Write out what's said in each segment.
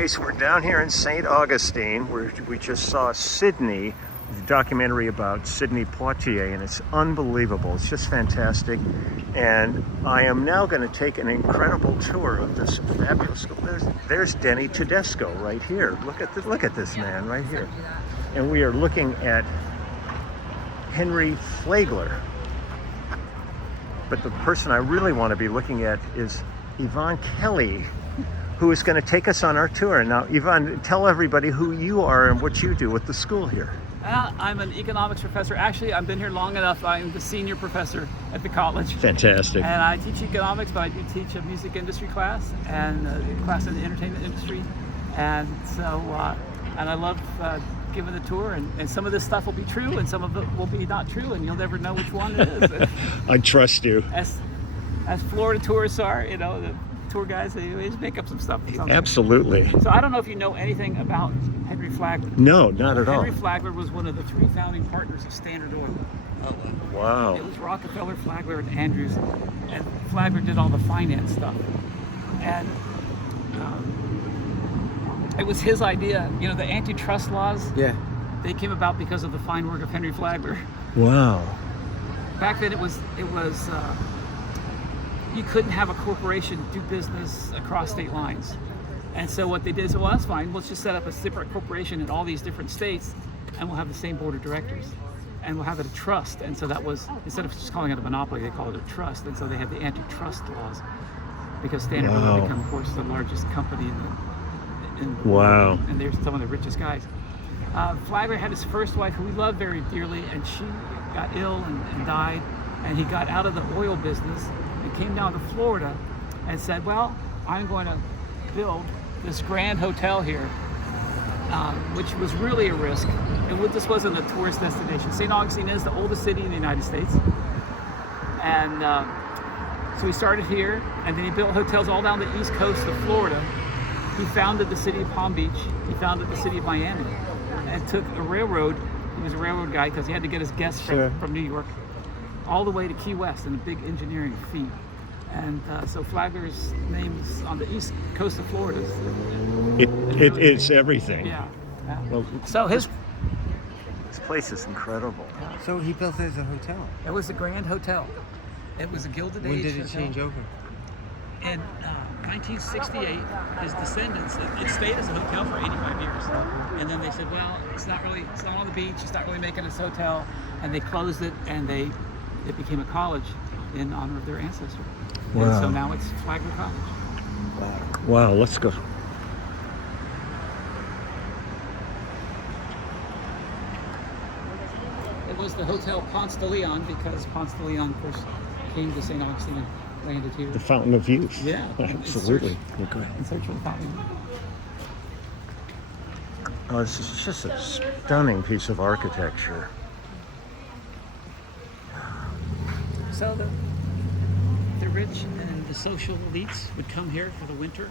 Okay, so we're down here in St. Augustine, where we just saw Sydney, the documentary about Sidney Poitier, and it's unbelievable. It's just fantastic. And I am now going to take an incredible tour of this fabulous school. There's Denny Tedesco right here. Look at this man right here. And we are looking at Henry Flagler. But the person I really want to be looking at is Yvonne Kelly, who is going to take us on our tour. Now, Yvonne, tell everybody who you are and what you do at the school here. I'm an economics professor. Actually, I've been here long enough. I'm the senior professor at the college. Fantastic. And I teach economics, but I do teach a music industry class and a class in the entertainment industry. And so, and I love giving the tour. And some of this stuff will be true, and some of it will be not true, and you'll never know which one it is. I trust you. As Florida tourists are, you know, the tour guys, they always make up some stuff. Absolutely. So I don't know if you know anything about Henry Flagler. No, not at all. Henry Flagler was one of the 3 founding partners of Standard Oil. Wow. It was Rockefeller, Flagler, and Andrews, and Flagler did all the finance stuff. And it was his idea. You know, the antitrust laws. Yeah. They came about because of the fine work of Henry Flagler. Wow. Back then, it was. You couldn't have a corporation do business across state lines. And so what they did is, well, that's fine. Let's just set up a separate corporation in all these different states, and we'll have the same board of directors. And we'll have it a trust. And so that was, instead of just calling it a monopoly, they called it a trust. And so they had the antitrust laws, because Standard Oil became, of course, the largest company in the world. And they're some of the richest guys. Flagler had his first wife, who he loved very dearly, and she got ill and died. And he got out of the oil business and came down to Florida and said, well, I'm going to build this grand hotel here, which was really a risk. And this wasn't a tourist destination. St. Augustine is the oldest city in the United States. And so he started here, and then he built hotels all down the east coast of Florida. He founded the city of Palm Beach. He founded the city of Miami, and took a railroad. He was a railroad guy because he had to get his guests from New York all the way to Key West in a big engineering feat. And so Flagler's name is on the east coast of Florida. It's everything. Yeah. Well, So this place is incredible. So he built it as a hotel. It was a grand hotel. It was a Gilded Age When did it hotel. change over? In 1968, his descendants, it stayed as a hotel for 85 years. And then they said, well, it's not on the beach, it's not really making us a hotel. And they closed it, and it became a college in honor of their ancestor. Wow. And so now it's Flagler College. Wow, let's go. It was the Hotel Ponce de Leon, because Ponce de Leon, of course, came to St. Augustine and landed here. The Fountain of Youth. Yeah. Absolutely. Okay. In search of the fountain. Oh, this is just a stunning piece of architecture. So the rich and the social elites would come here for the winter.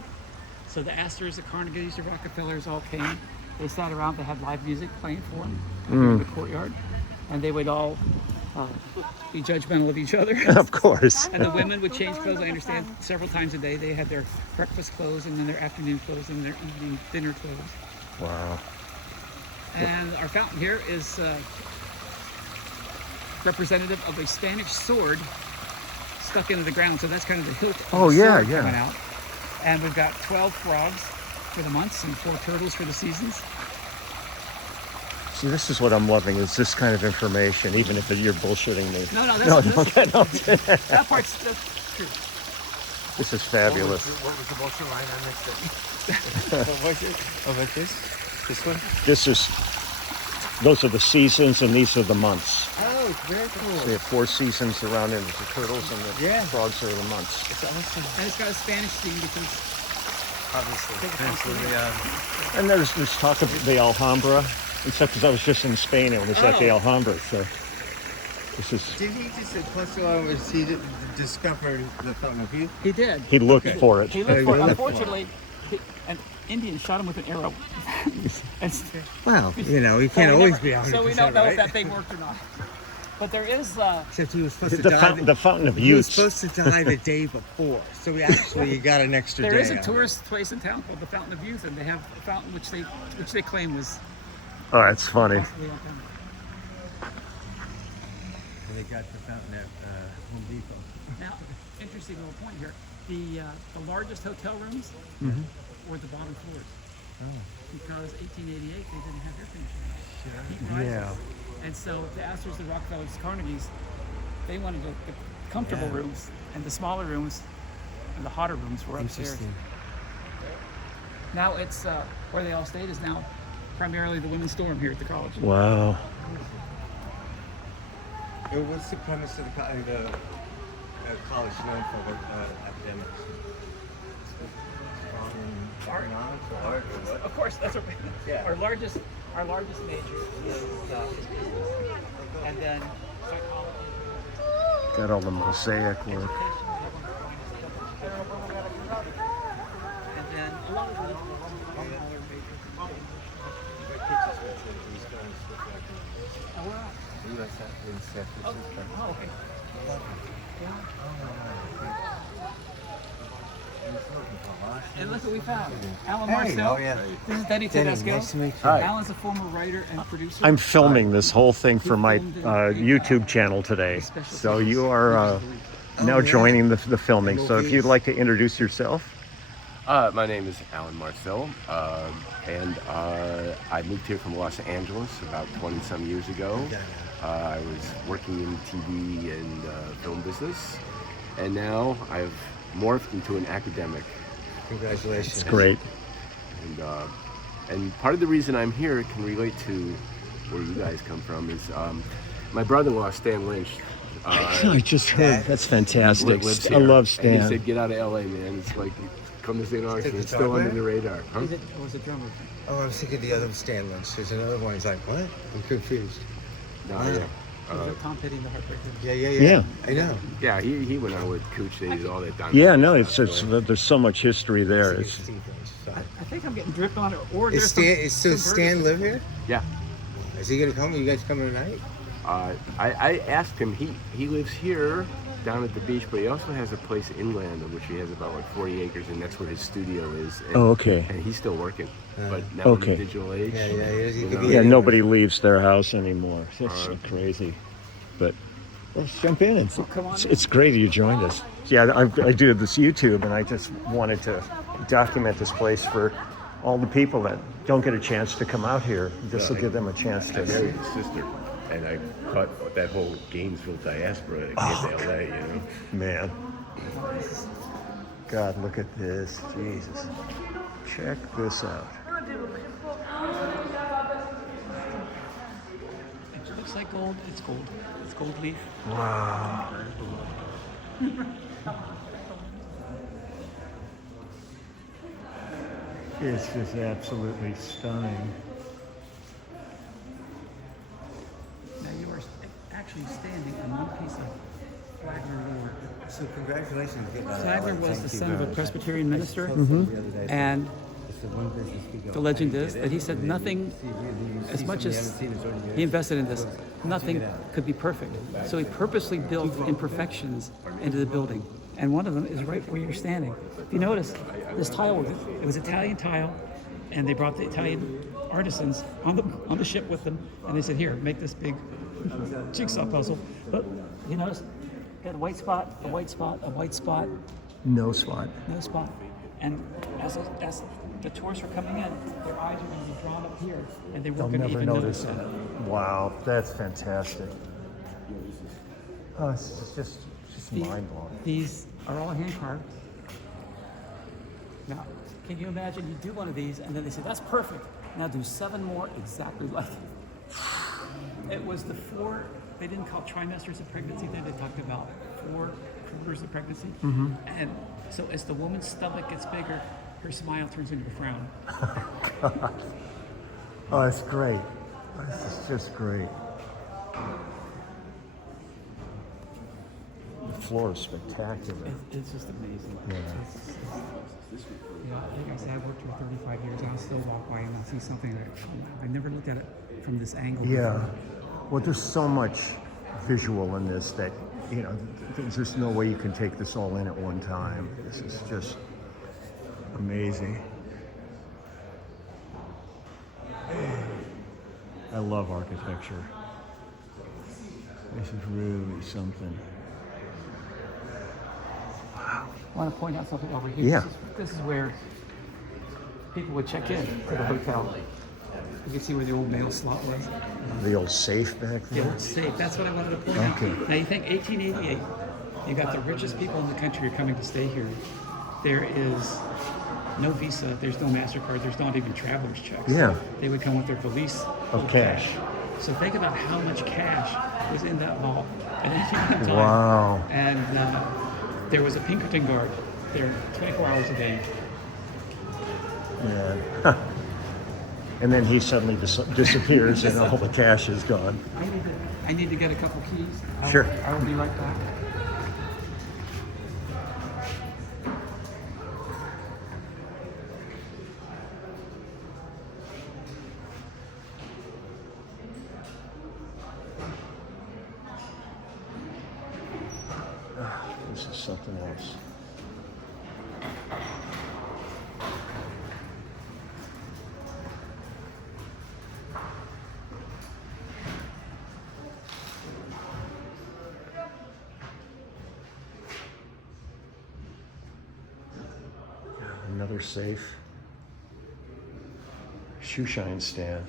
So the Astors, the Carnegies, the Rockefellers all came. They sat around, they had live music playing for them in the courtyard. And they would all be judgmental of each other. Of course. And the women would change clothes, I understand, several times a day. They had their breakfast clothes, and then their afternoon clothes, and their evening dinner clothes. Wow. And our fountain here is representative of a Spanish sword stuck into the ground. So that's kind of the hilt of the sword coming out. And we've got 12 frogs for the months and 4 turtles for the seasons. See, this is what I'm loving, is this kind of information, even if you're bullshitting me. No, that part's true. This is fabulous. What was the bullshit line on this thing? What was it? Oh, about this? This one? Those are the seasons, and these are the months. Oh, it's very cool. So they have 4 seasons around it. There's the turtles, and the frogs are the months. It's awesome. And it's got a Spanish theme because Obviously. And there's talk of the Alhambra, except because I was just in Spain and it was at the Alhambra, so this is... Did he just say he discovered the Fountain of Youth? he did. He looked for it. He looked for it. Unfortunately, an Indian shot him with an arrow. Well, you know, you can't always be 100%, so we don't know right? if that thing worked or not. But there is Except he was supposed to The, die. the fountain of He was youth. supposed to die the day before, so we actually got an extra there day. is a out of it. tourist place in town called the Fountain of Youth, and they have a fountain which they claim was Oh, that's funny. possibly authentic. And they got the fountain at Home Depot. Now, interesting little point here. The largest hotel rooms were the bottom floors. Because 1888 they didn't have air conditioning. Heat rises. Yeah. And so the Astors, the Rockefellers, Carnegies, they wanted the comfortable rooms, and the smaller rooms and the hotter rooms were upstairs. Interesting. Now it's where they all stayed is now primarily the women's dorm here at the college. Wow. What's the premise of the college known for academics? Art. Art or what? Of course, that's Yeah. our largest major is business, and then psychology. Got all the mosaic work. And then a lot of the okay. And look what we found. Alan Marcel. Oh yeah. This is Denny Denny, Tedesco. nice to meet you. Hi. Alan's a former writer and producer. I'm filming this whole thing for my YouTube channel today. So you are now joining the filming. So if you'd like to introduce yourself. My name is Alan Marcel, and I moved here from Los Angeles about 20-some years ago. I was working in TV and film business, and now I've morphed into an academic. Congratulations. It's great. And part of the reason I'm here can relate to where you guys come from is my brother-in-law, Stan Lynch. I just heard. That's fantastic. lives I here. love And he Stan. said, "Get out of LA, man. It's like come to St. Augustine. Is it It's still under Broadway? the radar." Huh? Was it drummer? Oh, I was thinking the other Stan Lynch. There's another one. He's like, what? I'm confused. No, Yeah. yeah. Was it Tom Petty and the Heartbreakers? Yeah. I know. Yeah, he went on with Cooch. They did all that down. Yeah, no, it's there's so much history there. It's, I think I'm getting dripped on it. Or Is Stan live here? Yeah. Is he gonna come? Are you guys coming tonight? I asked him. He lives here down at the beach, but he also has a place inland of which he has about like 40 acres, and that's where his studio is. And, Oh, okay. And he's still working, but now Okay. in the digital age. Yeah. He you could know, be yeah, anywhere. nobody leaves their house anymore. That's so crazy. But let's jump in. It's great you joined us. Yeah, I do this YouTube, and I just wanted to document this place for all the people that don't get a chance to come out here. This will give them a chance I to. married his sister, and I caught that whole Gainesville diaspora that came to LA. You know. Man. God, look at this. Jesus. Check this out. It looks like gold. It's gold. It's gold leaf. Wow. It's just absolutely stunning. Now you are actually standing on one piece of Flagler wood. So congratulations. Flagler was the son of a Presbyterian minister, And and the legend is that he said nothing, as much as he invested in this, nothing could be perfect. So he purposely built imperfections into the building. And one of them is right where you're standing. If you notice, this tile, it was Italian tile, and they brought the Italian artisans on the ship with them, and they said, here, make this big jigsaw puzzle. But you notice, got a white spot, a white spot, a white spot, No spot. no spot. And as the tourists are coming in, their eyes are going to be drawn up here, and they They'll weren't going to never even notice notice it. it. Wow, that's fantastic. Oh, it's just mind-blowing. These are all hand carved. Now, can you imagine you do one of these, and then they say, that's perfect. Now do 7 more exactly like it. It was the 4, they didn't call trimesters of pregnancy, then they talked about 4 quarters of pregnancy. And so as the woman's stomach gets bigger, her smile turns into a frown. Oh, that's great. This is just great. The floor is spectacular. It's just amazing. Yeah. Yeah, like I said, I've worked here 35 years. I'll still walk by and I'll see something that I never looked at it from this angle. Yeah. Well, there's so much visual in this that, you know, there's just no way you can take this all in at one time. This is just amazing. I love architecture. This is really something. I want to point out something over here. Yeah. This is where people would check in to the hotel. You can see where the old mail slot was. The old safe back The there. old safe. That's what I wanted to point out. Okay. Now you think 1888, you got the richest people in the country are coming to stay here. There is no Visa, there's no MasterCard, there's not even traveler's checks. Yeah. They would come with their valise Of cash. So think about how much cash was in that vault at any given time. Wow. And there was a Pinkerton guard there 24 hours a day. Yeah. And then he suddenly disappears and all the cash is gone. I need to get a couple keys. Sure. I will be right back. This is something else. Another safe. Shoe shine stand.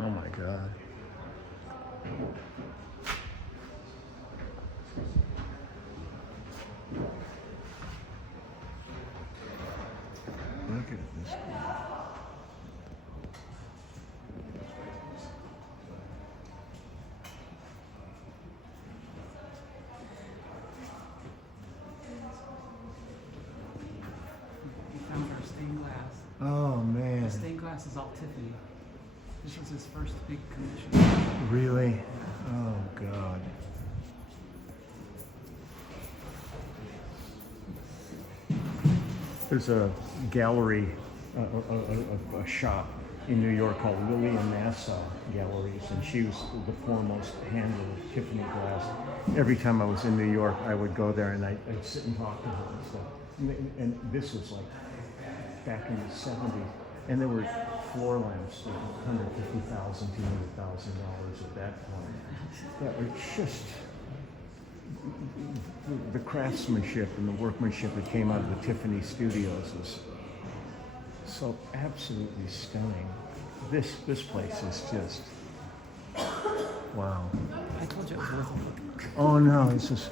Oh my God. Look at this. We found our stained glass. Oh man. The stained glass is all Tiffany. This was his first big commission. Really? Oh God. There's a gallery, a shop in New York called Lillian Nassau Galleries, and she was the foremost handler of Tiffany glass. Every time I was in New York, I would go there and I'd sit and talk to her and stuff. And this was like back in the 70s, and there were floor lamps for $150,000, $200,000 at that point. That were just the craftsmanship and the workmanship that came out of the Tiffany studios was so absolutely stunning. This place is just wow. I told you it was worth it. Oh no, it's just.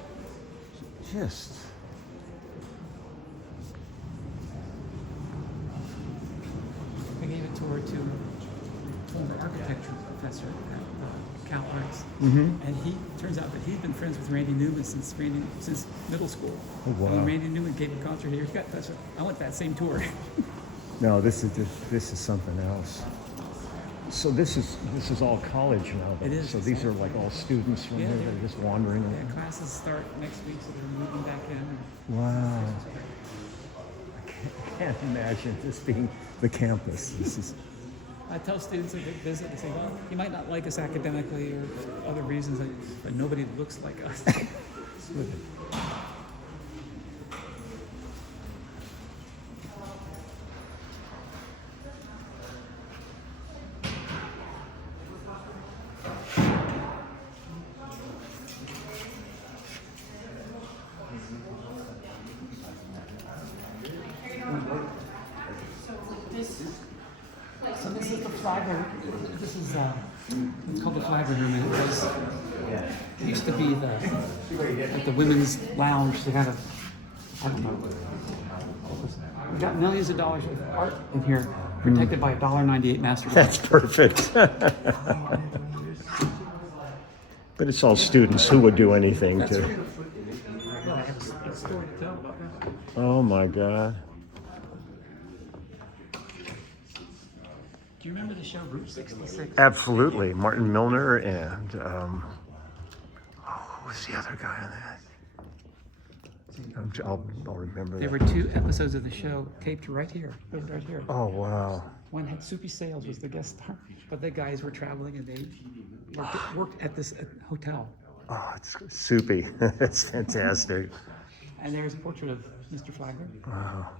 I gave a tour to an architecture professor at Cal Arts, and he turns out that he'd been friends with Randy Newman since middle school. Oh, wow. And when Randy Newman gave a concert here, I went that same tour. No, this is something else. So this is all college now. Though. It is. So these are like all students from Yeah, here they're- that are just wandering Yeah, around. classes start next week, so they're moving back in. Wow. I can't imagine this being the campus. This is. I tell students that they visit, they say, well, you might not like us academically or other reasons, but nobody looks like us. So this is the Flagler. This is it's called the Flagler room, and it used to be the women's lounge. They kind of, I don't know. We got millions of dollars of art in here, protected by a $1.98 master. That's perfect. But it's all students who would do anything That's to. right. Well, I have a story to tell about that. Oh my God. Do you remember the show Route 66? Absolutely. Martin Milner and who was the other guy on that? I'll remember There that. were 2 episodes of the show taped right here. Right here. Oh wow. One had Soupy Sales was the guest star, but the guys were traveling and they worked at this hotel. Oh, it's soupy. It's fantastic. And there's a portrait of Mr. Flagler. Wow.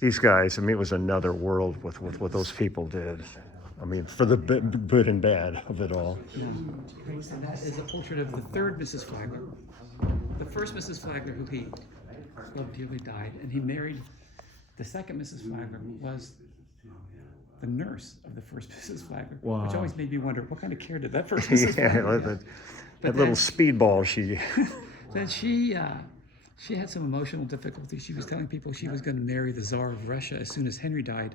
These guys, I mean, it was another world with what those people did. I mean, for the good and bad of it all. Yeah. And that is a portrait of the 3rd Mrs. Flagler. The 1st Mrs. Flagler, who he loved dearly, died, and he married the 2nd Mrs. Flagler, was the nurse of the 1st Mrs. Flagler, Wow. which always made me wonder what kind of care did that 1st Mrs. Yeah, Flagler that have? that little speedball she. Then she had some emotional difficulties. She was telling people she was going to marry the Tsar of Russia as soon as Henry died,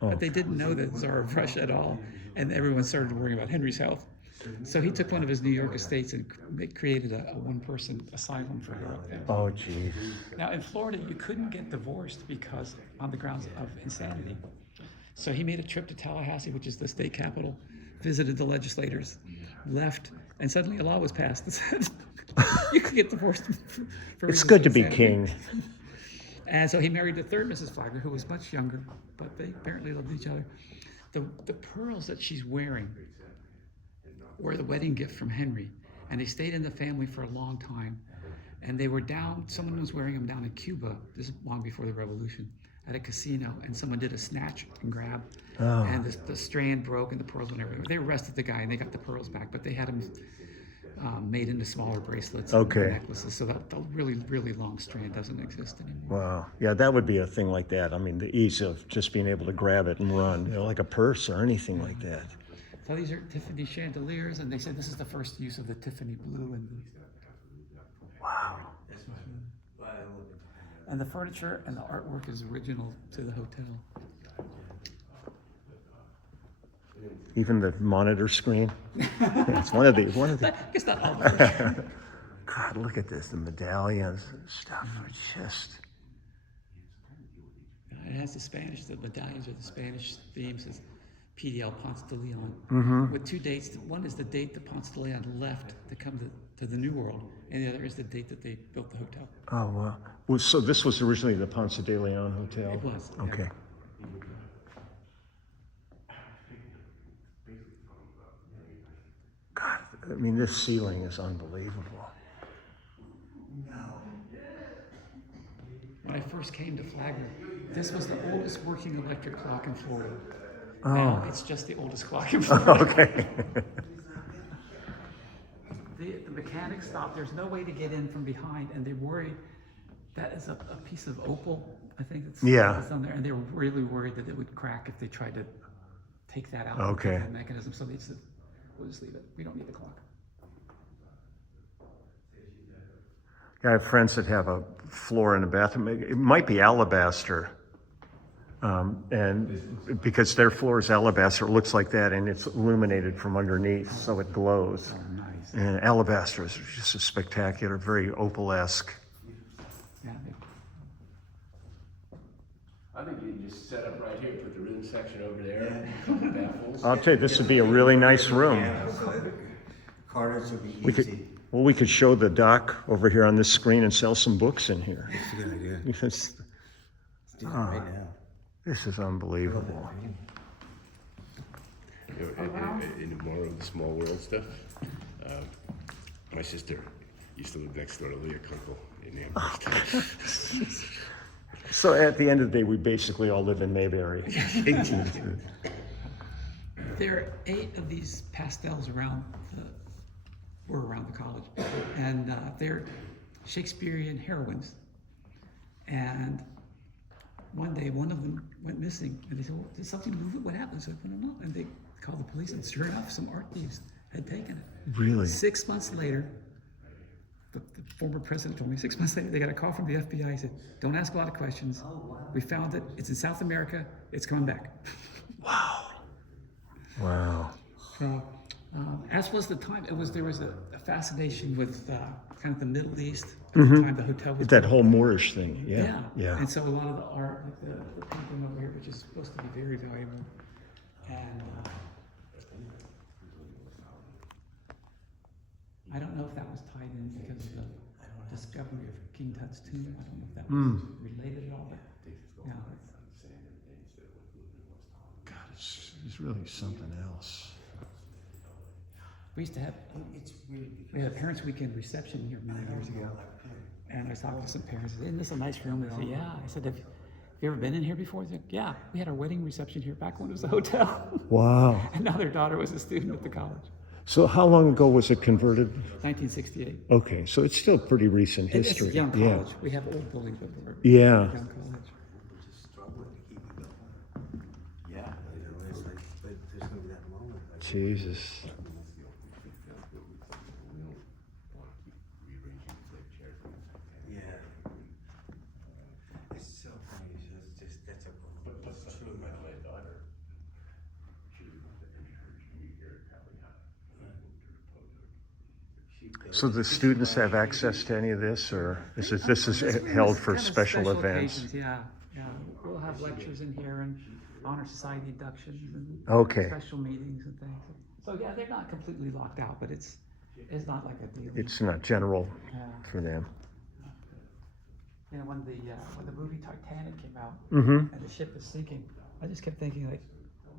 but they didn't know the Tsar of Russia at all, and everyone started worrying about Henry's health. So he took one of his New York estates and created a one-person asylum for her up there. Oh, geez. Now in Florida, you couldn't get divorced because on the grounds of insanity. So he made a trip to Tallahassee, which is the state capital, visited the legislators, left, and suddenly a law was passed that said you could get divorced. For It's reasons good of to be insanity. king. And so he married the 3rd Mrs. Flagler, who was much younger, but they apparently loved each other. The pearls that she's wearing were the wedding gift from Henry, and they stayed in the family for a long time. And they were down, someone was wearing them down in Cuba, this is long before the revolution, at a casino, and someone did a snatch and grab, and the strand broke and the pearls went everywhere. They arrested the guy and they got the pearls back, but they had them made into smaller bracelets and Okay. necklaces, so that the really, really long strand doesn't exist anymore. Wow. Yeah, that would be a thing like that. I mean, the ease of just being able to grab it and run, like a purse or anything like that. So these are Tiffany chandeliers, and they said this is the first use of the Tiffany blue Wow. and the furniture and the artwork is original to the hotel. Even the monitor screen. It's one of the. I guess not all the furniture. God, look at this. The medallions and stuff are just. It has the medallions are the Spanish themes, says PDL Ponce de Leon, with 2 dates. One is the date that Ponce de Leon left to come to the New World, and the other is the date that they built the hotel. Oh, wow. Well, so this was originally the Ponce de Leon Hotel? It was. Yeah. Okay. God, I mean, this ceiling is unbelievable. When I first came to Flagler, this was the oldest working electric clock in Florida. Oh. Now it's just the oldest clock in Florida. Okay. The mechanics stopped. There's no way to get in from behind, and they worried that is a piece of opal, I think it's on there, and they were really worried that it would crack if they tried to take that out. Okay. That mechanism. So they said, "We'll just leave it. We don't need the clock." I have friends that have a floor in the bathroom. It might be alabaster. And because their floor is alabaster, it looks like that, and it's illuminated from underneath, so it glows. Oh, nice. And alabaster is just a spectacular, very opal-esque. Yeah. I think you can just set up right here, put the rhythm section over there, a couple baffles. I'll tell you, this would be a really nice room. Yeah, so corners would be We easy. we could show the dock over here on this screen and sell some books in here. That's a good idea. Because Let's do that right now. this is unbelievable. In the more of the small world stuff, my sister used to live next door to Leah Kunkel in Amherst. So at the end of the day, we basically all live in Mayberry. There are 8 of these pastels around the college, and they're Shakespearean heroines. And one day, one of them went missing, and they said, "Well, did something move it? What happened?" So I don't know. And they called the police, and sure enough, some art thieves had taken it. Really? 6 months later, the former president told me, 6 months later, they got a call from the FBI. He said, "Don't ask a lot of questions. We found it. It's in South America. It's coming back." Wow. So As was the time, there was a fascination with kind of the Middle East at the time the hotel was That built. whole Moorish thing. Yeah. Yeah. And so a lot of the art, like the painting over here, which is supposed to be very valuable, and I don't know if that was tied in because of the discovery of King Tut's tomb. I don't know if that was related at all, but yeah. God, it's really something else. We used to have, we had a parents' weekend reception here many years ago, and I was talking to some parents. Isn't this a nice room? They said, yeah. I said, have you ever been in here before? They said, yeah. We had our wedding reception here back when it was a hotel. Wow. And now their daughter was a student at the college. So how long ago was it converted? 1968. Okay, so it's still pretty recent history. It's a young college. We have old buildings, but we're Yeah. young college. Yeah. It's like, but there's gonna be that moment. Like, Jesus. yeah. It's so funny. It's just that's a true. So the students have access to any of this, or this is held for Kind of special events? occasions, yeah. We'll have lectures in here and honor society inductions and Okay. special meetings and things. So yeah, they're not completely locked out, but it's not like a daily. It's not general Yeah. for them. You know, when the movie Titanic came out Mm-hmm. and the ship was sinking, I just kept thinking like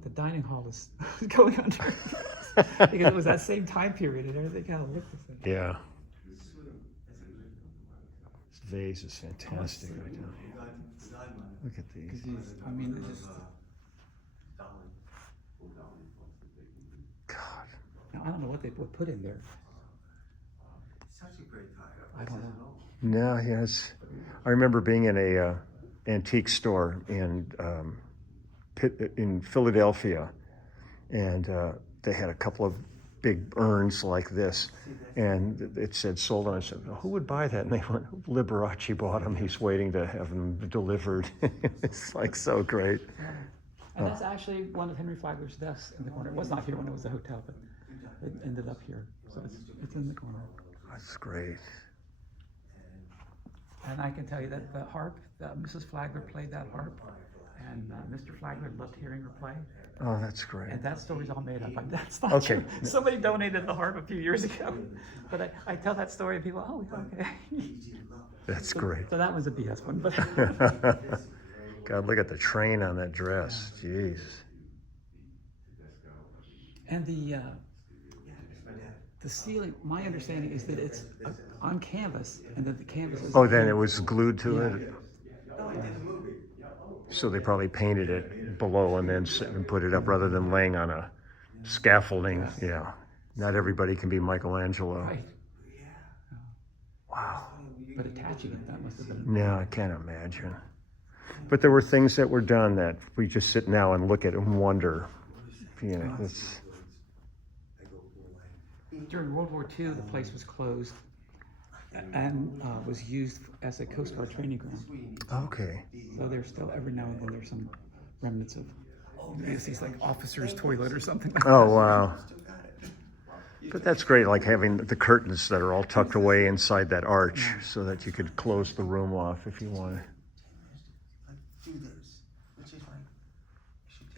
the dining hall is going under because it was that same time period and everything kind of looked the same. Yeah. This vase is fantastic right now. Look at these. I mean, it's just. God. Now, I don't know what they would put in there. Such a great time. I don't know. No, yes. I remember being in a antique store in Philadelphia, and they had a couple of big urns like this, and it said sold on. I said, well, who would buy that? And they went, Liberace bought them. He's waiting to have them delivered. It's like so great. And that's actually one of Henry Flagler's desks in the corner. It was not here when it was a hotel, but it ended up here. So it's in the corner. That's great. And I can tell you that the harp, Mrs. Flagler played that harp, and Mr. Flagler loved hearing her play. Oh, that's great. And that story's all made up. That's not Okay. true. Somebody donated the harp a few years ago. But I tell that story and people, oh, okay. That's great. So that was a BS one. But God, look at the train on that dress. Jeez. and the ceiling, my understanding is that it's on canvas and that the canvas is. Oh, then it was glued to it? So they probably painted it below and then put it up rather than laying on a scaffolding. Yeah. Not everybody can be Michelangelo. Right. Wow. But attaching it, that must have been. No, I can't imagine. But there were things that were done that we just sit now and look at and wonder. You know, it's. During World War II, the place was closed and was used as a Coast Guard training ground. Okay. So there's still, every now and then, there's some remnants of, you see like officer's toilet or something like that. Oh, wow. But that's great, like having the curtains that are all tucked away inside that arch so that you could close the room off if you wanted.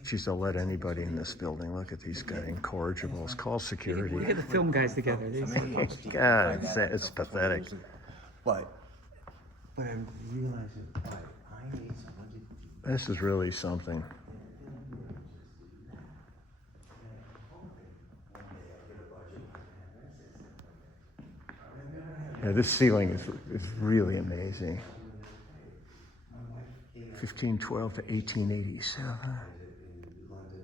Geez, they'll let anybody in this building. Look at these guys, incorrigibles. Call Look security. at the film guys together. God, it's pathetic. But I'm realizing, I need someone to. This is really something. Yeah, this ceiling is really amazing. 1512 to 1887. London,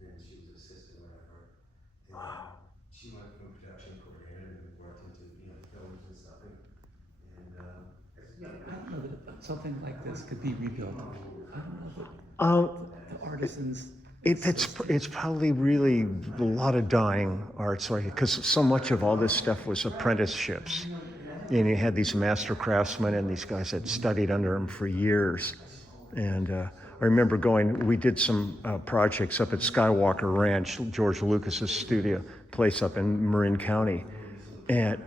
and she was assistant or whatever. Wow. She went from production coordinator and worked into films and stuff. I don't know that something like this could be rebuilt. I don't know that the artisans. It's probably really a lot of dying arts, right? Because so much of all this stuff was apprenticeships. And you had these master craftsmen and these guys that studied under them for years. And I remember we did some projects up at Skywalker Ranch, George Lucas's studio. place up in Marin County, and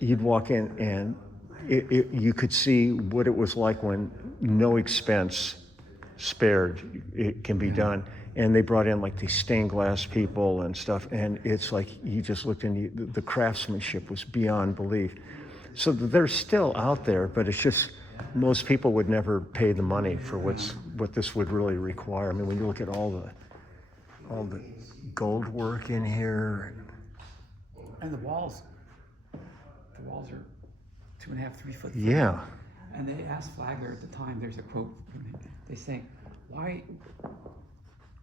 you'd walk in and you could see what it was like when no expense spared it can be done. And they brought in like these stained glass people and stuff, and it's like you just looked and the craftsmanship was beyond belief. So they're still out there, but it's just most people would never pay the money for what this would really require. I mean, when you look at all the gold work in here. And the walls are 2.5, 3 foot thick. Yeah. And they asked Flagler at the time, there's a quote from him, they say, why,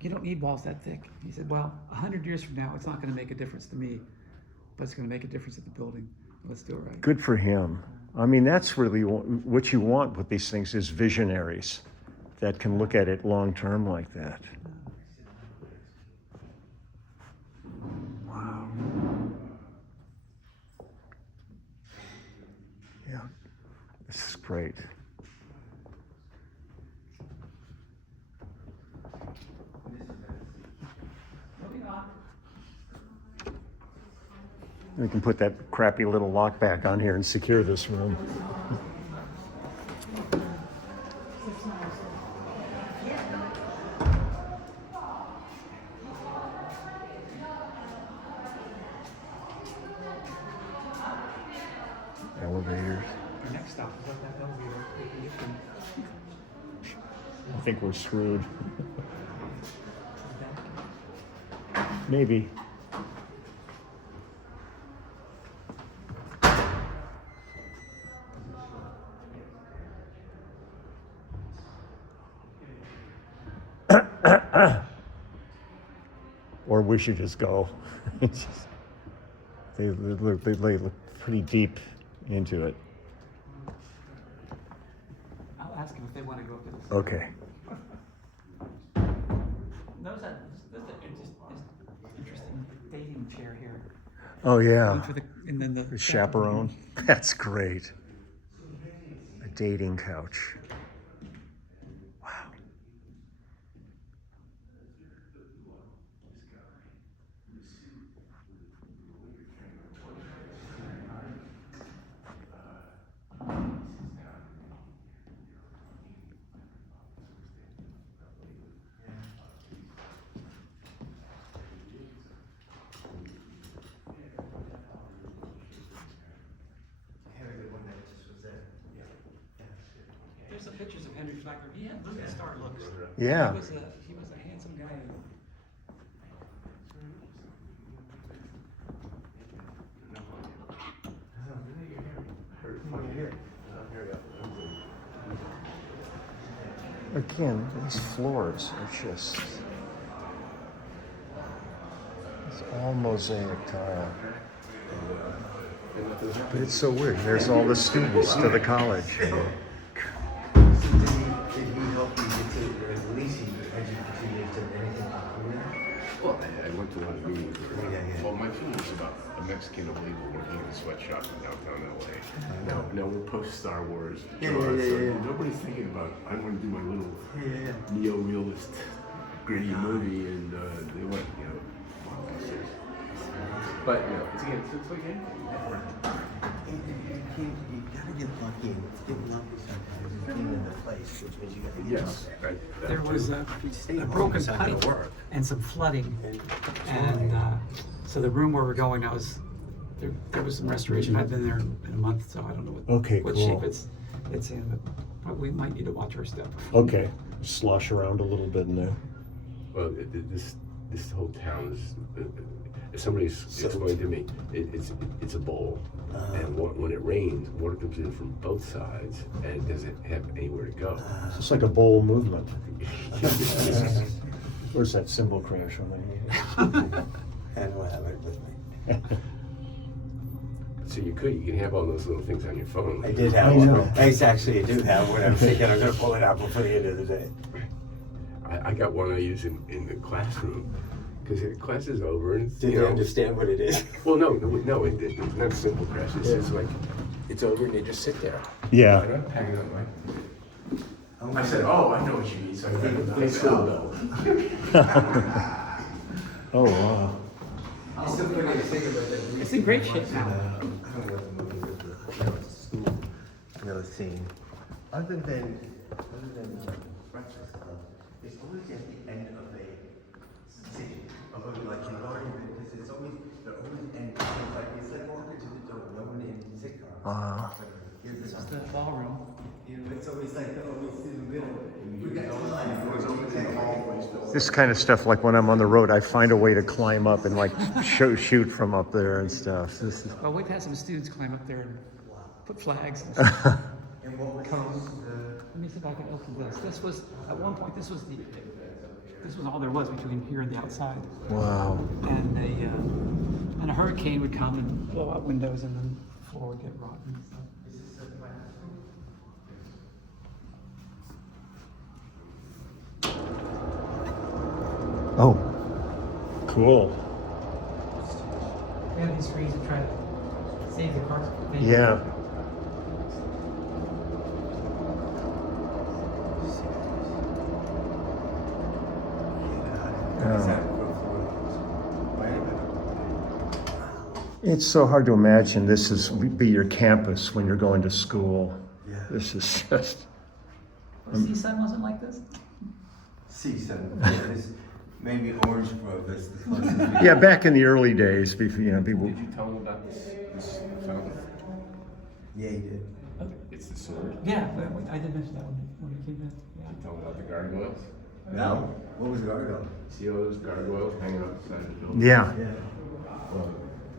you don't need walls that thick. He said, well, 100 years from now, it's not gonna make a difference to me, but it's gonna make a difference at the building. Let's do it right. Good for him. I mean, that's really what you want with these things is visionaries that can look at it long term like that. Wow. Yeah, this is great. We can put that crappy little lock back on here and secure this room. Elevators. Our next stop is up that elevator. I think we're screwed. Maybe. Or we should just go. They look pretty deep into it. I'll ask them if they want to go up to this. Okay. Notice that this interesting dating chair here. Oh yeah. And then The chaperone. That's great. A dating couch. Wow. There's some pictures of Henry Flagler. He had Lincoln Sklar looks. Yeah. He was a handsome guy. Again, these floors are just, it's all mosaic tile. But it's so weird. There's all the students to the college. Did he help you get to, or at least he had you continue to anything before that? Well, I went to a lot of meetings. Yeah. Well, my film was about a Mexican illegal working in a sweatshop in downtown LA. Now we're post Star Wars. Yeah. Nobody's thinking about, I want to do my little Yeah. neo-realist gritty movie, and they want, but it's like You gotta get lucky and get lucky sometimes and being in the place, which means you gotta get yes. There was a home, broken it's not gonna pipe work. and some flooding. And so the room where we're going now is, there was some restoration. I've been there in a month, so I don't know what Cool. shape it's in, but we might need to watch our step. Okay. Slosh around a little bit in there. Well, this whole town is. If somebody's explained to me, it's a bowl, and when it rains, water comes in from both sides, and it doesn't have anywhere to go. It's just like a bowl movement. Where's that cymbal crash on there? I don't have it with me. So you can have all those little things on your phone. I did have one. I actually do have one. I'm thinking I'm gonna pull it out before the end of the day. I got one I use in the classroom. Because the class is over and Did you understand what it is? Well, no, it's not a simple crash. It's just like it's over and they just sit there. Yeah. I'm not hanging on my. I said, "Oh, I know what you need." So I gave him the high school bell. Oh wow. It's so funny to think about that. It's in great shape now. I don't know what the movie was, but school, scene. Other than Breakfast Club, it's always at the end of a scene. Although like you've already been, because it's always, they're always end. It's like walking to the door, no one in sitcoms. Wow. This is the ballroom. You know, it's always like they're always in the middle. This kind of stuff, like when I'm on the road, I find a way to climb up and like shoot from up there and stuff. This is, Well, we've had some students climb up there and put flags and stuff. And what was Let me see if I can open this. This was, at one point, this was all there was between here and the outside. wow. And a hurricane would come and blow out windows, and then the floor would get rotten and stuff. Oh, cool. We have these trees to try to save the car. Yeah. It's so hard to imagine this is be your campus when you're going to school. Yeah. This is just. The seaside wasn't like this? C7. Yeah, this maybe Orange Grove is the closest. Yeah, back in the early days, before, you know, people. Did you tell them about this fountain? Yeah, he did. It's the sword. Yeah, I did mention that when we came in. Yeah. Did you tell them about the gargoyles? No? What was the article? See all those gargoyles hanging out beside the building? Yeah. Yeah. Well,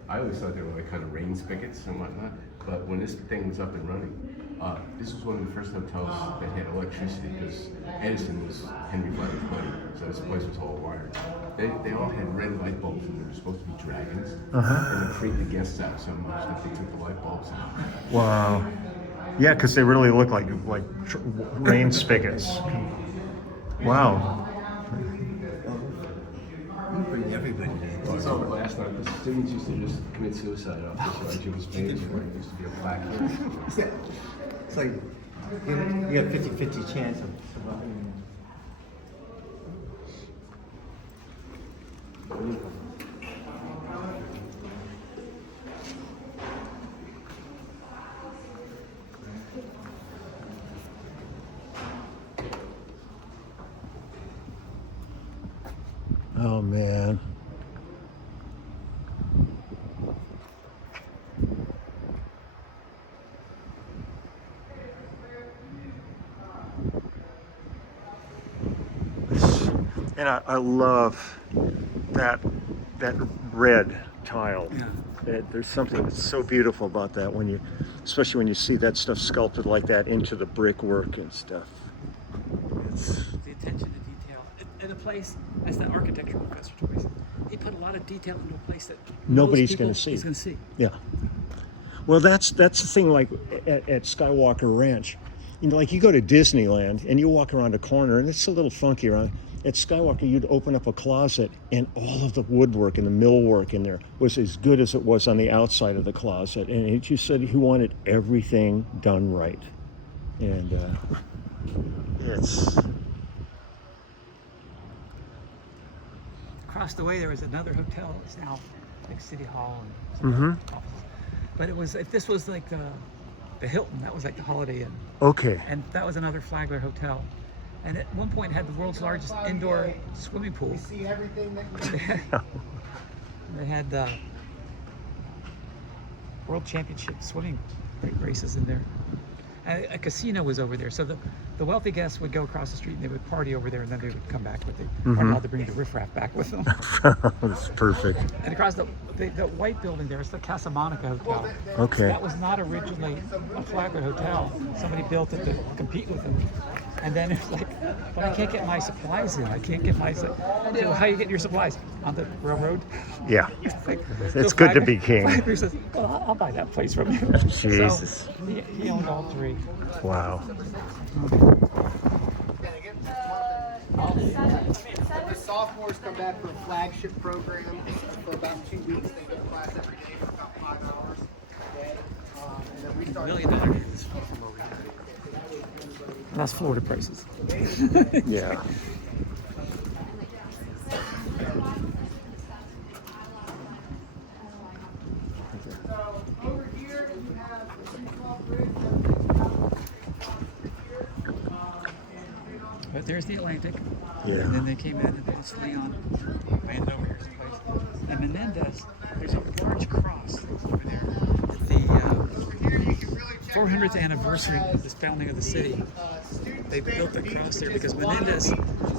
I always thought they were like kind of rain spigots and whatnot, but when this thing was up and running, this was one of the first hotels that had electricity because Edison was Henry Flagler's buddy, so this place was all wired. They all had red light bulbs and they were supposed to be dragons, and they freaked the guests out so much that they took the light bulbs out. Wow. Yeah, because they really look like rain spigots. Wow. You bring everybody in. So last night, the students used to just commit suicide off this Jim's page where it used to be a plaque here. It's like you got 50-50 chance of surviving. Oh man. And I love that red tile. Yeah. There's something that's so beautiful about that when you, especially when you see that stuff sculpted like that into the brickwork and stuff. It's The attention to detail. And the place, as the architecture professor told me, he put a lot of detail into a place that Nobody's most people gonna see. is going to see. Yeah. Well, that's the thing. Like at Skywalker Ranch, you know, like you go to Disneyland and you walk around a corner and it's a little funky around. At Skywalker, you'd open up a closet and all of the woodwork and the millwork in there was as good as it was on the outside of the closet. And he just said he wanted everything done right. And it's. Across the way, there was another hotel. It's now like City Hall and some other offices. But it was, if this was like the Hilton, that was like the Holiday Inn. Okay. And that was another Flagler hotel. And at one point had the world's largest indoor swimming pool. You see everything that you They had world championship swimming races in there. And a casino was over there. So the wealthy guests would go across the street and they would party over there and then they would come back, but they weren't allowed to bring the riffraff back with them. That's perfect. And across the white building there is the Casa Monica Hotel. Okay. That was not originally a Flagler hotel. Somebody built it to compete with them. And then it's like, but I can't get my supplies in. I can't get my. So how are you getting your supplies? On the railroad? Yeah. Like, It's so good to be king. Flagler says, well, I'll buy that place from you. Jesus. So he owned all three. Wow. The sophomores come back for a flagship program for about 2 weeks. They go to class every day for about 5 hours a day. And then we start. $1 million That's Florida prices. Yeah. Atlantic. Yeah. And then they came in and it's Leon landed over here someplace. And Menendez, there's a large cross over there. The 400th anniversary of the founding of the city, they built the cross there because Menendez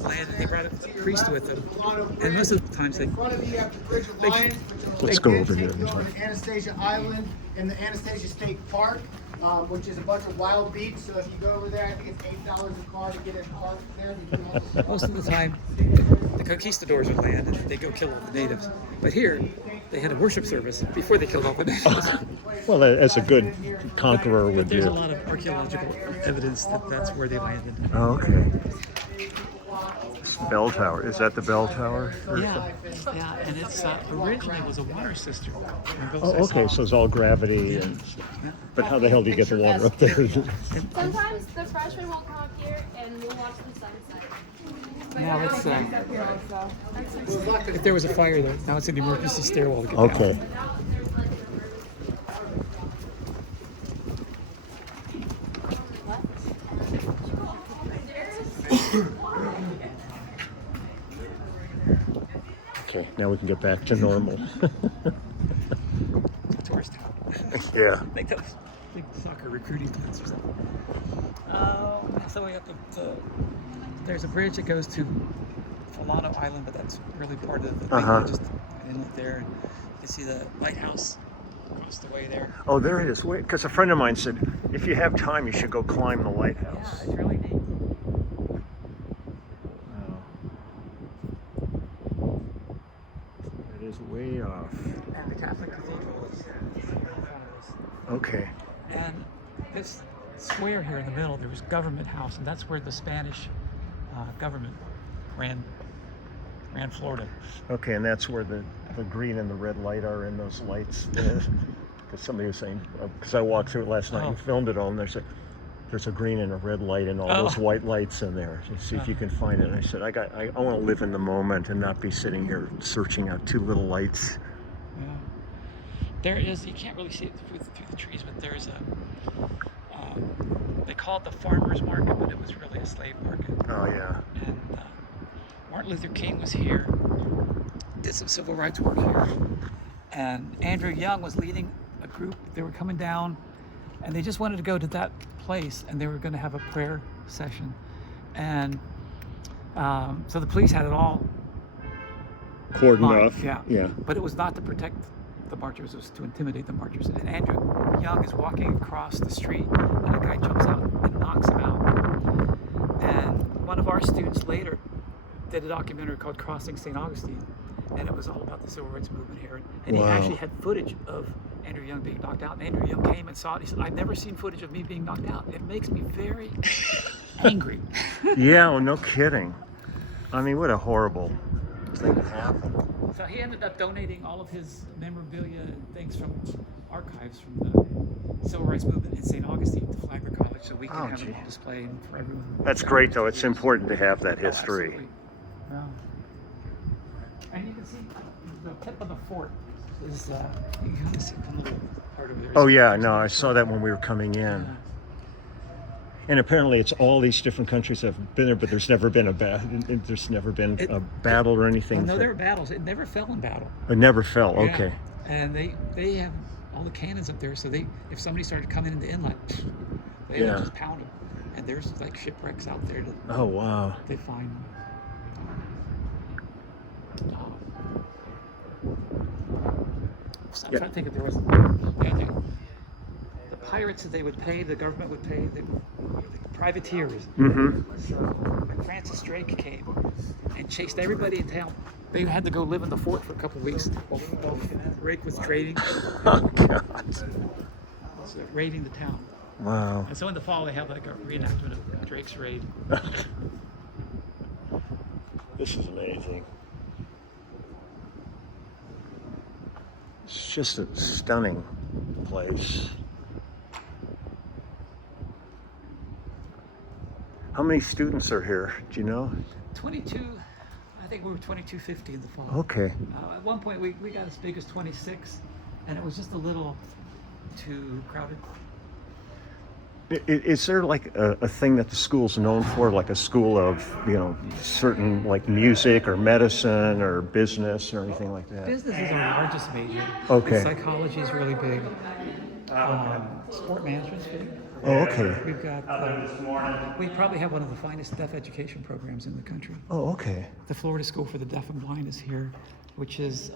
landed, they brought a priest with them. And most of the times they Let's go over there. Anastasia Island and the Anastasia State Park, which is a bunch of wild beach. So if you go over there, I think it's $8 a car to get in the park there. most of the time the conquistadors would land and they go kill all the natives. But here, they had a worship service before they killed all the natives. Well, as a good conqueror would There's a do. lot of archaeological evidence that that's where they landed. Oh, okay. Bell tower. Is that the bell tower? Yeah, and it's originally was a water cistern. on both Oh, sides. okay. So it's all gravity. And, but how the hell do you get the water up there? Sometimes the freshmen will come up here and we'll watch the sunset. Now it's if there was a fire there, now it's an emergency stairwell to get down. Okay. Okay, now we can get back to normal. It's a tourist town. Yeah. Like those big soccer recruiting plans or something. So we got there's a bridge that goes to Falano Island, but that's really part of the just inlet there. And you can see the lighthouse across the way there. Oh, there it is. Wait, because a friend of mine said if you have time, you should go climb the lighthouse. Yeah, it's really neat. It is way off. And the Catholic Cathedral is in front of us. Okay. And this square here in the middle, there was Government House, and that's where the Spanish government ran Florida. Okay, and that's where the green and the red light are in those lights. Because somebody was saying, because I walked through it last night and filmed it all, and there's a green and a red light and all those white lights in there. So see if you can find it. And I said, I want to live in the moment and not be sitting here searching out two little lights. Yeah. There is, you can't really see it through the trees, but there's a, they call it the farmer's market, but it was really a slave market. Oh, yeah. And Martin Luther King was here, did some civil rights work here. And Andrew Young was leading a group. They were coming down, and they just wanted to go to that place, and they were going to have a prayer session. And so the police had it all Cordoned lined, off. yeah. But it was not to protect the marchers, it was to intimidate the marchers. And Andrew Young is walking across the street, and a guy jumps out and knocks him out. And one of our students later did a documentary called Crossing St. Augustine, and it was all about the civil rights movement here. And he actually had footage of Andrew Young being knocked out. And Andrew Young came and saw it. He said, I've never seen footage of me being knocked out. It makes me very angry. Yeah, well, no kidding. I mean, what a horrible thing to happen. So he ended up donating all of his memorabilia and things from archives from the civil rights movement in St. Augustine to Flagler College, so we can have it on display for everyone. That's great, though. It's important to have that history. Absolutely. Yeah. And you can see the tip of the fort is, you can see one little part of there. Oh, yeah, no, I saw that when we were coming in. And apparently it's all these different countries that have been there, but there's never been a battle or anything. No, there were battles. It never fell in battle. It never fell, Yeah. okay. And they have all the cannons up there, so if somebody started coming into inlet, they would just pound them. And there's like shipwrecks out there that Oh, wow. they find. So I'm trying to think if there was. The pirates that they would pay, the government would pay, the privateers. Mm-hmm. So when Francis Drake came and chased everybody in town, they had to go live in the fort for a couple of weeks while Drake was trading. Oh, God. So raiding the town. Wow. And so in the fall they have like a reenactment of Drake's raid. This is amazing. It's just a stunning place. How many students are here? Do you know? 22, I think we were 2250 in the fall. Okay. At one point we got as big as 26, and it was just a little too crowded. Is there like a thing that the school's known for, like a school of, certain like music or medicine or business or anything like that? Business is our largest major. Okay. Psychology is really big. Sport management's big. Oh, okay. We've got, we probably have one of the finest deaf education programs in the country. Oh, okay. The Florida School for the Deaf and Blind is here, which is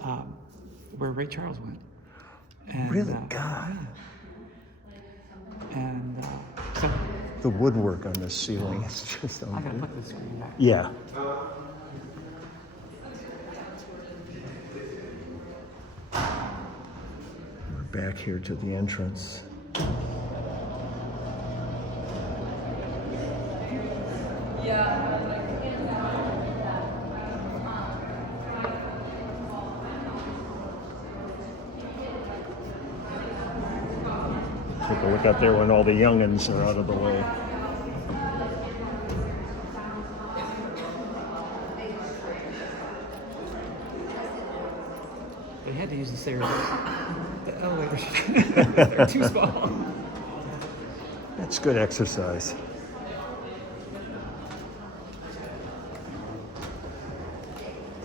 where Ray Charles went. And, Really? God. And so The woodwork on this ceiling is just I gotta unbelievable. put the screen back. Yeah. We're back here to the entrance. Take a look out there when all the youngins are out of the way. They had to use the stairs. The elevators, they're too small. That's good exercise.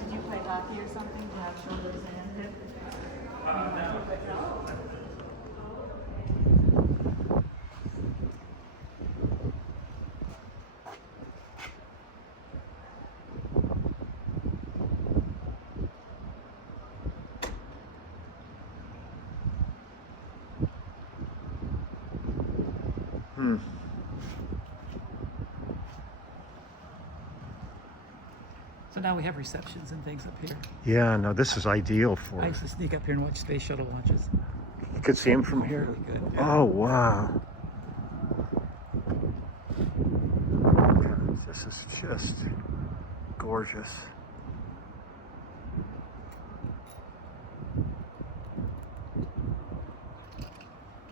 Did you play hockey or something? Do you have shoulders and hip? So now we have receptions and things up here. Yeah, no, this is ideal for I used to sneak up here and watch space shuttle launches. You could see him from here. Really good. Oh, wow. This is just gorgeous.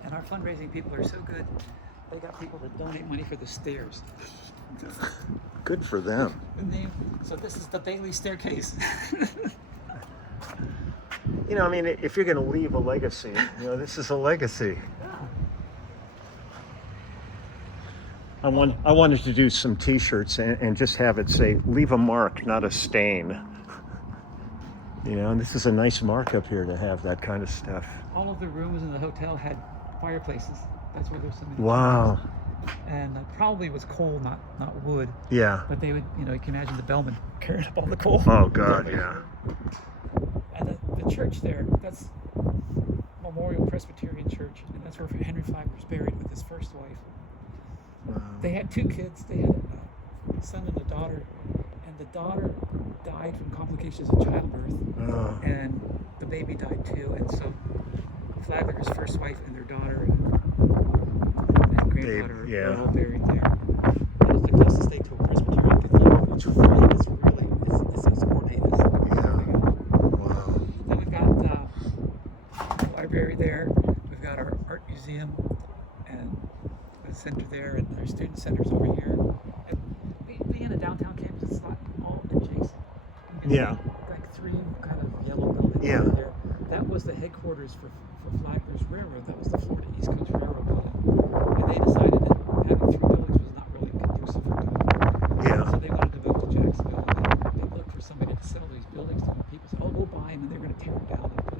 And our fundraising people are so good. They got people to donate money for the stairs. Good for them. So this is the Bailey staircase. I mean, if you're going to leave a legacy, this is a legacy. I wanted to do some T-shirts and just have it say, leave a mark, not a stain. And this is a nice mark up here to have that kind of stuff. All of the rooms in the hotel had fireplaces. That's where there's so many. Wow. And probably was coal, not wood. Yeah. But they would, you can imagine the bellman carrying up all the coal. Oh, God, yeah. And the church there, that's Memorial Presbyterian Church, and that's where Henry Flagler was buried with his first wife. Wow. They had two kids. They had a son and a daughter, and the daughter died from complications of childbirth, Oh. and the baby died too. And so Flagler, his first wife, and their daughter and granddaughter yeah. were all buried there. It was the closest thing to a Presbyterian cathedral, which really is as ornate as. Yeah. Wow. Then we've got the library there. We've got our art museum and the center there, and our student centers over here. And being a downtown campus, it's not all adjacent. You can Yeah. see like three kind of yellow buildings Yeah. over there. That was the headquarters for Flagler's Railroad. That was the Florida East Coast Railroad building. And they decided that having three buildings was not really conducive for development. Yeah. So they wanted to move to Jacksonville, and they looked for somebody to sell these buildings to. And people said, "Oh, we'll buy them," and they're going to tear them down and put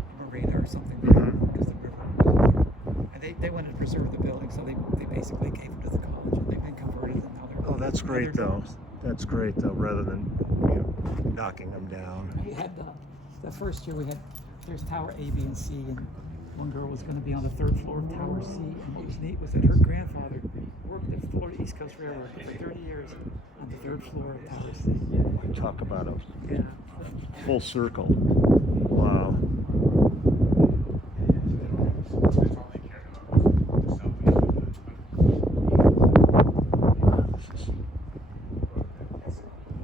a marina or something there because the river goes through. And they wanted to preserve the building, so they basically gave them to the college, and they've been converted, and now they're. Oh, that's now great, they're though. dorms. That's great, though, rather than knocking them down. We had the first year there's Tower A, B, and C, and one girl was going to be on the third floor of Tower C. And what was neat was that her grandfather worked at Florida East Coast Railroad for 30 years on the third floor of Tower C. Talk about a Yeah. full circle. Wow.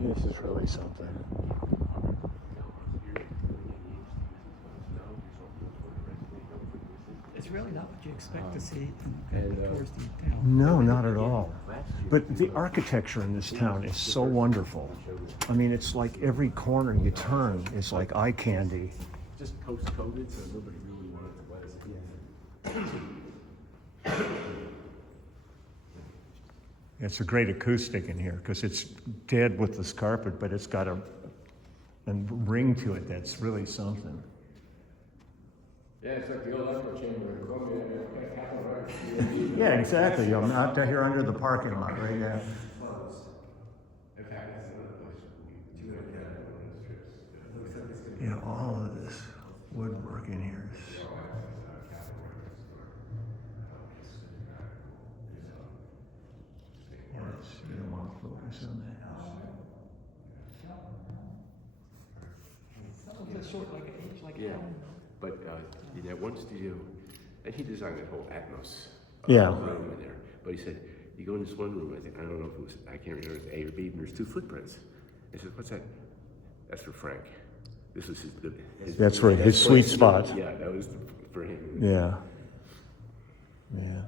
This is really something. It's really not what you expect to see in touristy town. No, not at all. But the architecture in this town is so wonderful. I mean, it's like every corner you turn is like eye candy. Just post-COVID, so nobody really wanted to let us in. It's a great acoustic in here because it's dead with this carpet, but it's got a ring to it that's really something. Yeah, it's like the old echo chamber in Columbia. Yeah, exactly. I'm out here under the parking lot right now. Yeah, all of this woodwork in here is. Yes, you don't want to focus on that. Yeah, but in that one studio, and he designed that whole Atmos Yeah. room in there. But he said, you go in this one room, I don't know if it was, I can't remember if it was A or B, and there's 2 footprints. He said, what's that? That's for Frank. This was his That's right, his sweet spot. Yeah, that was for him. Yeah. Yeah.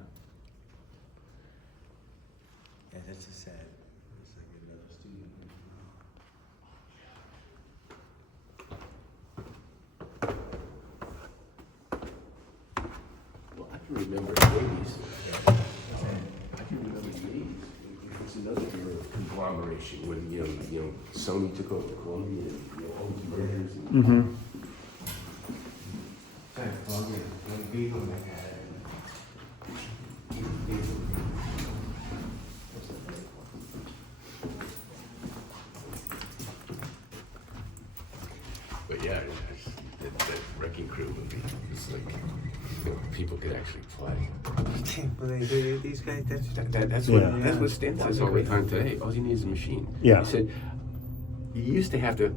Yeah, that's a sad. It's like another studio. Well, I can remember the 80s. I can remember the 80s. It's another era of conglomeration when, you know, Sony took over Columbia and, all these mergers. And, But yeah, that Wrecking Crew movie, it's like, people could actually play. Well, these guys, That's Yeah. what that's what Stan says all the time today. All you need is a machine. Yeah. He said you used to have to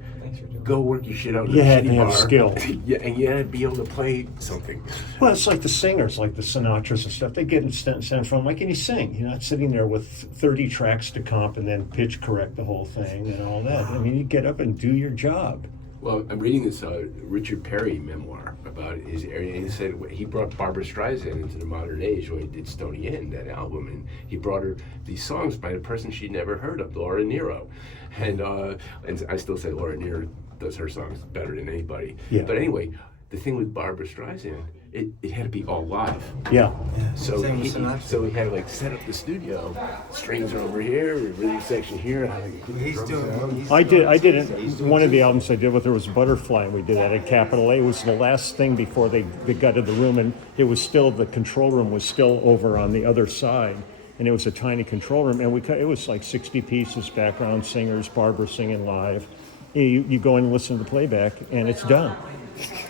go work your shit out in You a had to shitty have bar. skill. Yeah, and you had to be able to play something. Well, it's like the singers, like the Sinatras and stuff. They get in San Fran. Why can you sing? You're not sitting there with 30 tracks to comp and then pitch correct the whole thing and all that. I mean, you get up and do your job. Well, I'm reading this Richard Perry memoir about his area, and he said he brought Barbra Streisand into the modern age when he did Stony End, that album, and he brought her these songs by a person she'd never heard of, Laura Nyro. And I still say Laura Nyro does her songs better than anybody. Yeah. But anyway, the thing with Barbra Streisand, it had to be all live. Yeah. So Same he, with Sinatra. so he had to like set up the studio, strings are over here, rhythm section here. He's doing. I did it. One of the albums I did with her was Butterfly, and we did that at Capital A. It was the last thing before they gutted the room, and it was still, the control room was still over on the other side, and it was a tiny control room, and it was like 60 pieces, background singers, Barbara singing live. You go and listen to the playback, and it's done.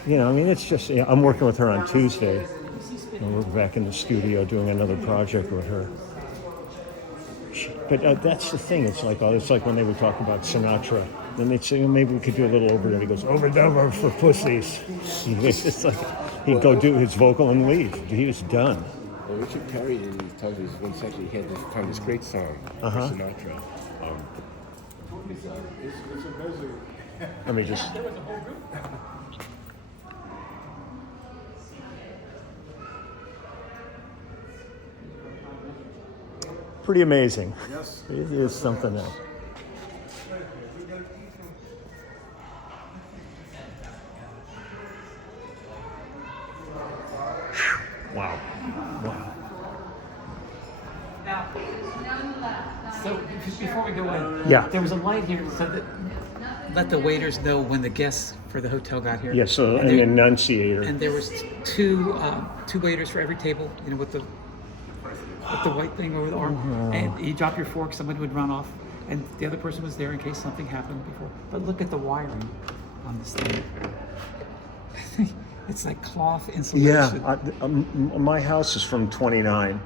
You know, I mean, it's just, I'm working with her on Tuesday, and we're back in the studio doing another project with her. But that's the thing. It's like when they would talk about Sinatra. Then they'd say, well, maybe we could do a little overdub. He goes, overdub for pussies. It's like he'd go do his vocal and leave. He was done. Well, Richard Perry, in his tells us one section, he had found this great song for Sinatra. It's amazing. Let me just. Pretty amazing. Yes. It is something else. Wow. Wow. Now, so before we go in, Yeah. there was a light here so that let the waiters know when the guests for the hotel got here. Yeah, so an there- enunciator. And there was two waiters for every table, you know, with the white thing over the arm. And you drop your fork, someone would run off, and the other person was there in case something happened before. But look at the wiring on this thing. It's like cloth insulation. Yeah, my house is from 29,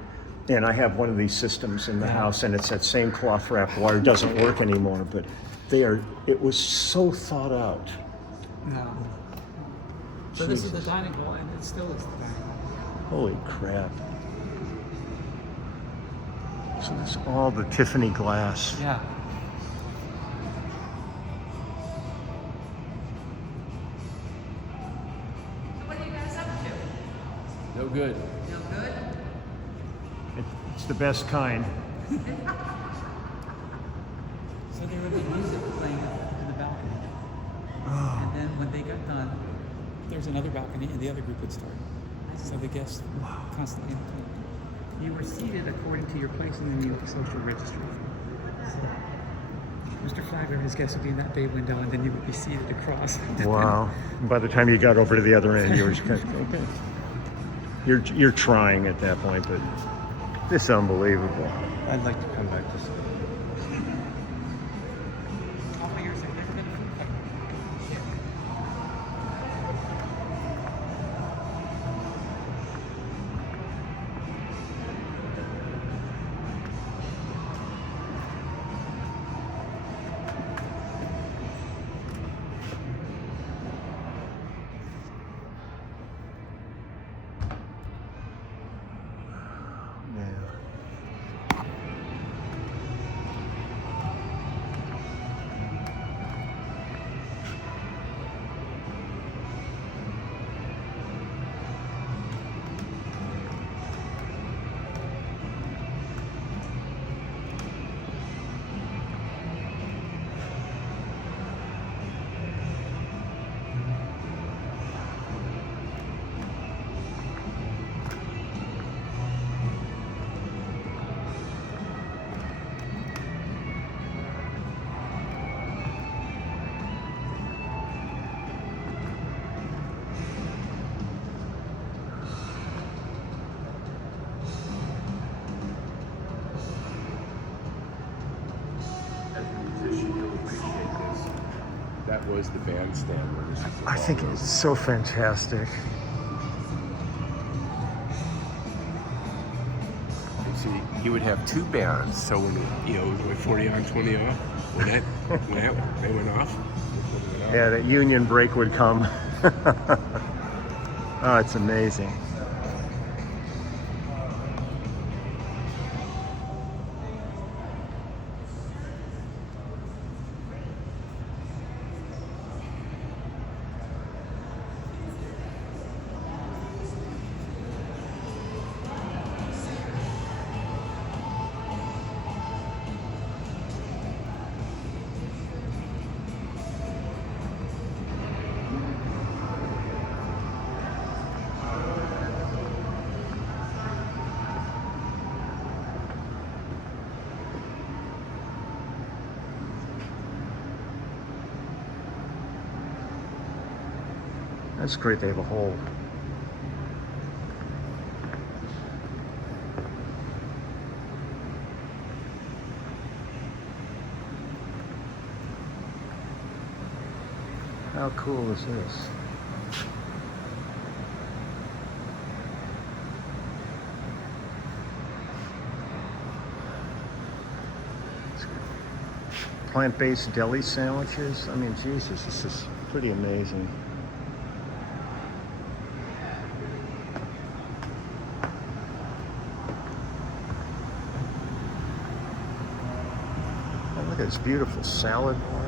and I have one of these systems in the house, and it's that same cloth wrap wire. It doesn't work anymore, but it was so thought out. No. So this is the dining hall, and it still is the dining hall. Holy crap. So it's all the Tiffany glass. Yeah. What are you guys up to? No good. No good? It's the best kind. So there would be music playing in the balcony. And then when they got done, there's another balcony, and the other group would start. So the guests constantly entertained. You were seated according to your place in the New York Social Registry. So, Mr. Flagler and his guests would be in that bay window, and then you would be seated across. Wow. By the time you got over to the other end, you were just kind of, okay. You're trying at that point, but this is unbelievable. I'd like to come back to school. How many years have you never been to food fight? As a musician, you'll appreciate this. That was the bandstand where this is. I think it's so fantastic. You see, he would have two bands, so when it was like 40 on, 20 off. When they went off. Yeah, that union break would come. Oh, it's amazing. That's great, they have a hole. How cool is this? Plant-based deli sandwiches. I mean, Jesus, this is pretty amazing. Oh, look at this beautiful salad bar.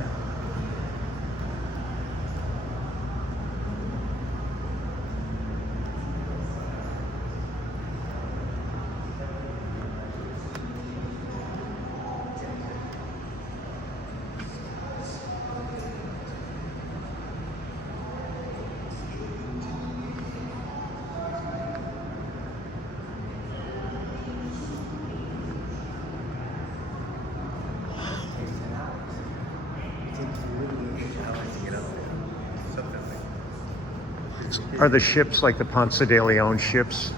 Are the ships like the Ponce de Leon ships?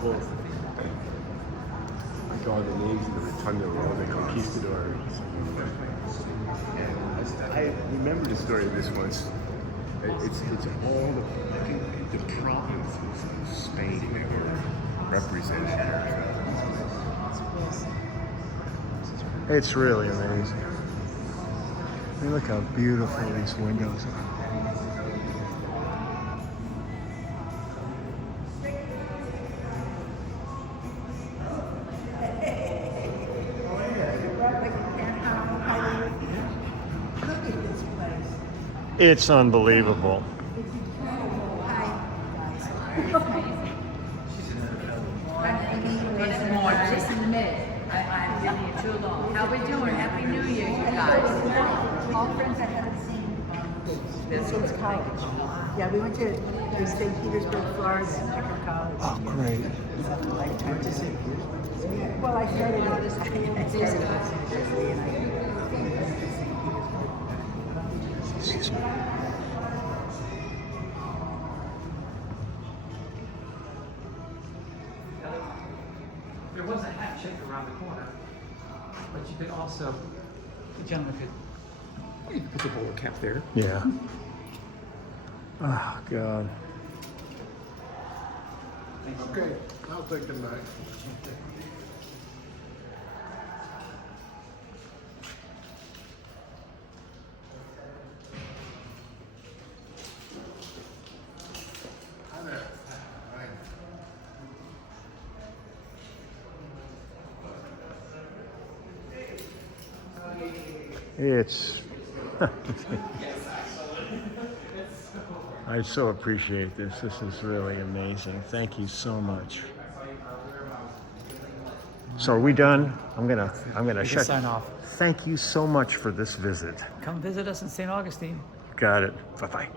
Well, like all the names of the Rotunda were all the conquistadors. I remember the story of this once. It's all the provinces of Spain that were represented here. It's really amazing. I mean, look how beautiful these windows are. It's unbelievable. Just in a minute. I'm giving you too long. How we doing? Happy New Year, you guys. All friends I haven't seen since college. Yeah, we went to St. Petersburg, Florida, and Flagler College. Oh, great. Well, I started out as, Excuse me. There was a hat shape around the corner, but you could also, the gentleman could, you could put the bowler cap there. Yeah. Oh, God. Okay, I'll take them back. Hi there. Hi. It's. I so appreciate this. This is really amazing. Thank you so much. So are we done? I'm gonna can shut. sign off. Thank you so much for this visit. Come visit us in St. Augustine. Got it. Bye bye.